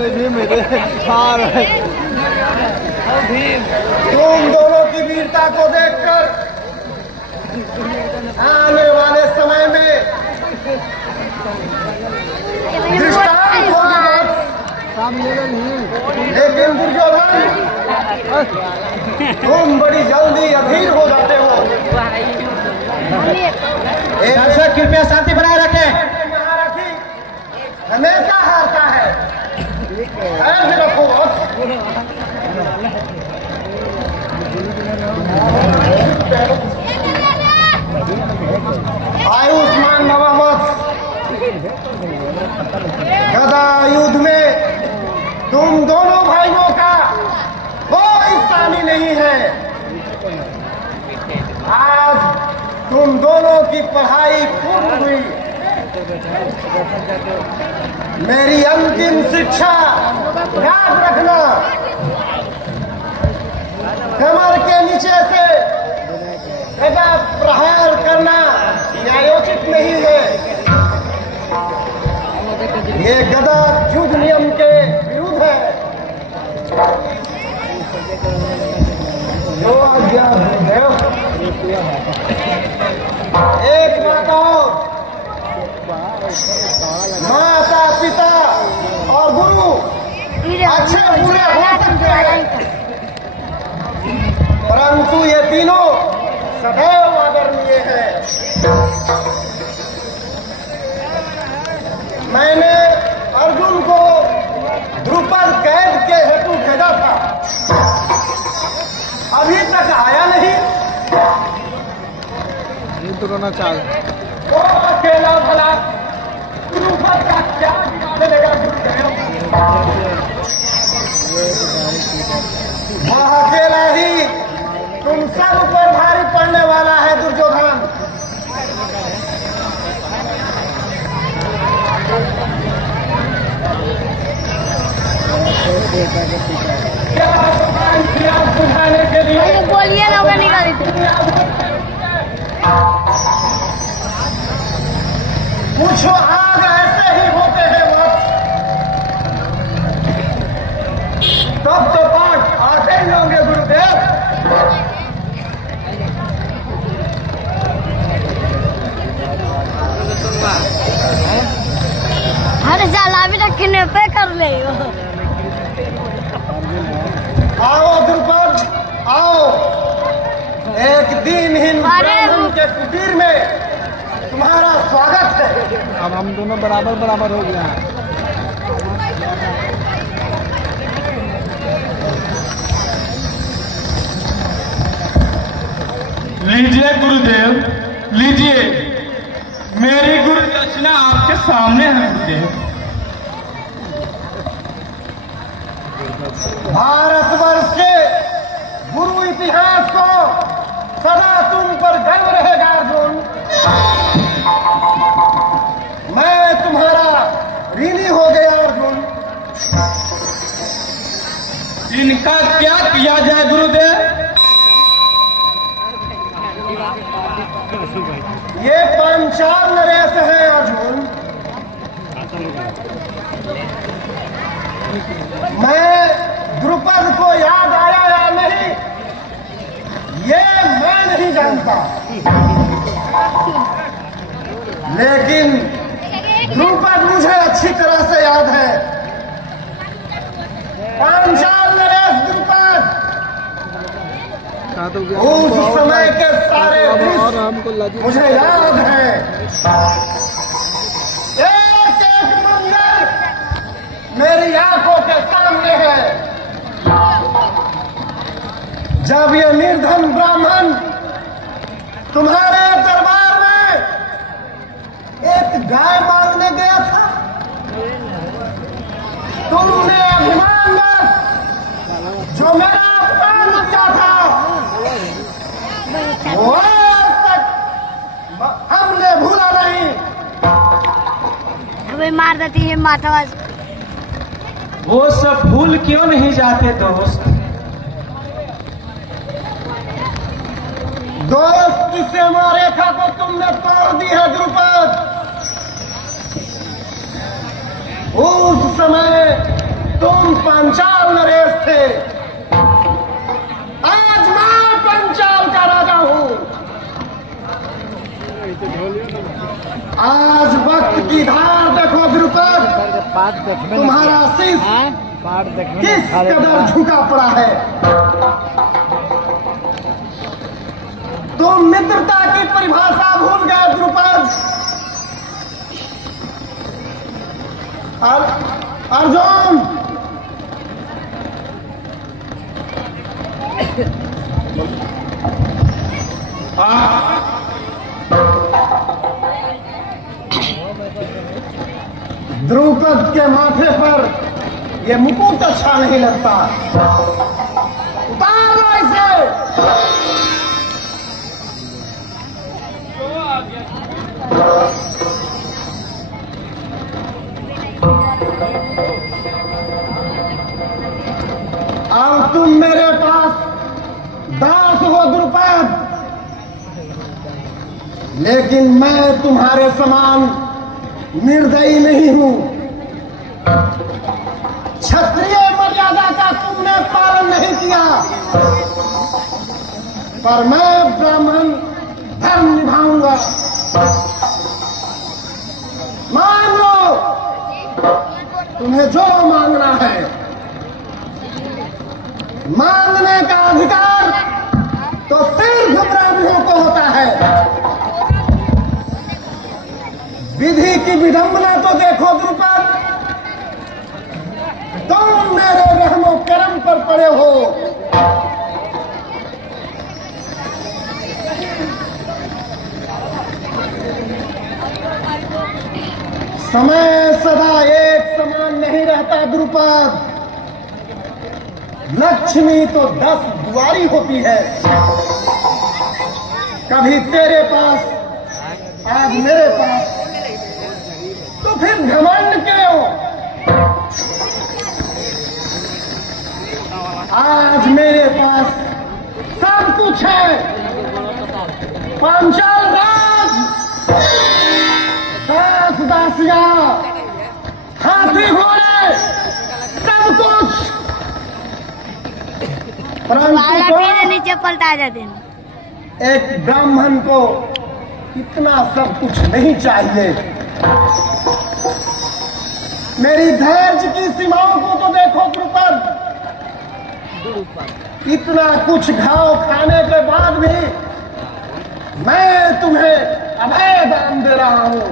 जाने भी मेरे हार है। तुम दोनों की वीरता को देखकर आने वाले समय में दृष्टांत होगी, लेकिन दुर्योधन तुम बड़ी जल्दी अधीर हो जाते हो। दर्शक कृपया शांति बनाए रखें। महारथी हमेशा हारता है। धैर्य रखो। आयुष्मान नववत्स, गदा युद्ध में तुम दोनों भाइयों का कोई सानी नहीं है। आज तुम दोनों की पढ़ाई पूर्ण हुई। मेरी अंतिम शिक्षा याद रखना, कमर के नीचे से गदा प्रहार करना न्यायोचित नहीं है। ये गदा युद्ध नियम के विरुद्ध है। जो आज्ञा है। एक बात और, माता पिता और गुरु अच्छे बुरे हो सकते हैं, परंतु ये तीनों सदैव आदरणीय है। मैंने अर्जुन को द्रुपद कैद के हेतु भेजा था, अभी तक आया नहीं। युद्ध चाल वो अकेला भला द्रुपद का क्या चलेगा? वह अकेला ही तुम सब पर भारी पड़ने वाला है दुर्योधन। बुझाने के लिए बोलिए ना, होगा निकाली कुछ आग ऐसे ही होते हैं वत्स। तब तो पाठ आते ही होंगे गुरुदेव। हर जाला भी रखने पे कर ले। आओ द्रुपद आओ, एक दीनहीन ब्राह्मण के कुटीर में तुम्हारा स्वागत है। अब हम दोनों बराबर बराबर हो गया हैं। लीजिए गुरुदेव, लीजिए, मेरी गुरु दक्षिणा आपके सामने है गुरुदेव। भारतवर्ष के गुरु इतिहास को सदा तुम पर गर्व रहेगा अर्जुन। मैं तुम्हारा ऋणी हो गया अर्जुन। इनका क्या किया जाए गुरुदेव? ये पांचाल नरेश है अर्जुन। मैं द्रुपद को याद आया या नहीं, ये मैं नहीं जानता, लेकिन द्रुपद मुझे अच्छी तरह से याद है। पांचाल नरेश द्रुपद उस समय के सारे दृश्य मुझे याद है। एक एक मंदिर मेरी आंखों के सामने है। जब ये निर्धन ब्राह्मण तुम्हारे दरबार में एक गाय मांगने गया था, तुमने अभिमान में जो मेरा अपमान किया था, वो आज तक हमने भूला नहीं। अबे मार देती है माथा। वो सब भूल क्यों नहीं जाते दोस्त? दोस्त की सीमा रेखा को तुमने तोड़ दी है द्रुपद। उस समय तुम पांचाल नरेश थे, आज मैं पंचाल का राजा हूं। आज वक्त की धार देखो द्रुपद, तुम्हारा शीश किस कदर झुका पड़ा है। तुम मित्रता की परिभाषा भूल गए द्रुपद। अर्जुन, द्रुपद के माथे पर यह मुकुट अच्छा नहीं लगता, उतार लो इसे। अब तुम मेरे पास दास हो द्रुपद, लेकिन मैं तुम्हारे समान निर्दयी नहीं हूं। क्षत्रिय मर्यादा का तुमने पालन नहीं किया, पर मैं ब्राह्मण धर्म निभाऊंगा। मान लो, तुम्हें जो मांगना है। मांगने का अधिकार तो सिर्फ ब्राह्मणों को होता है। विधि की विडंबना तो देखो द्रुपद, तुम मेरे रहमो करम पर पड़े हो। समय सदा एक समान नहीं रहता द्रुपद। लक्ष्मी तो 10 दुआरी होती है, कभी तेरे पास, आज मेरे पास, तो फिर घमंड क्यों? आज मेरे पास सब कुछ है। पांचाल राज, दास दासियां, हाथी घोड़े, सब कुछ। परंतु नीचे पलटा जाते हैं। एक ब्राह्मण को इतना सब कुछ नहीं चाहिए। मेरी धैर्य की सीमाओं को तो देखो द्रुपद। इतना कुछ घाव खाने के बाद भी मैं तुम्हें अभय दान दे रहा हूं।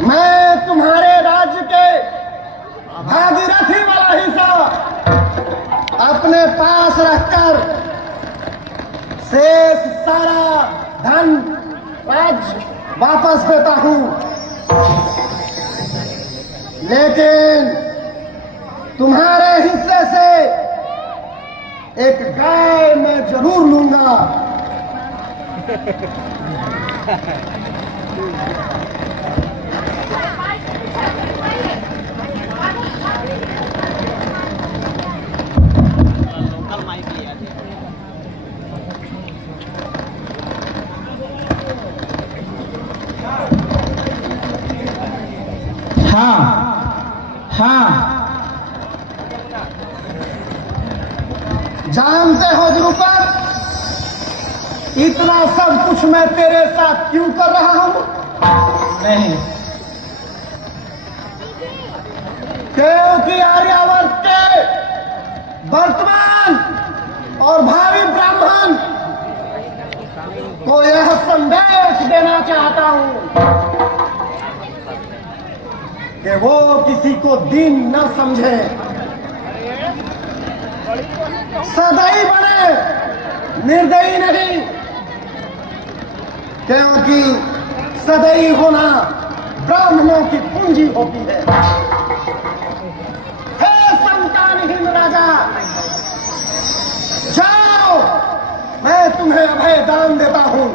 मैं तुम्हारे राज्य के भागीरथी वाला हिस्सा अपने पास रखकर शेष सारा धन राज्य वापस देता हूं, लेकिन तुम्हारे हिस्से से एक गाय मैं जरूर लूंगा। हाँ हाँ, जानते हो द्रुपद, इतना सब कुछ मैं तेरे साथ क्यों कर रहा हूं? नहीं, क्योंकि आर्यावर्त के वर्तमान और भावी ब्राह्मण को यह संदेश देना चाहता हूं कि वो किसी को दीन न समझे, सदैव बने, निर्दयी नहीं। क्योंकि सदैव होना ब्राह्मणों की पूंजी होती है। हे संतानहीन राजा, जाओ, मैं तुम्हें अभय दान देता हूं।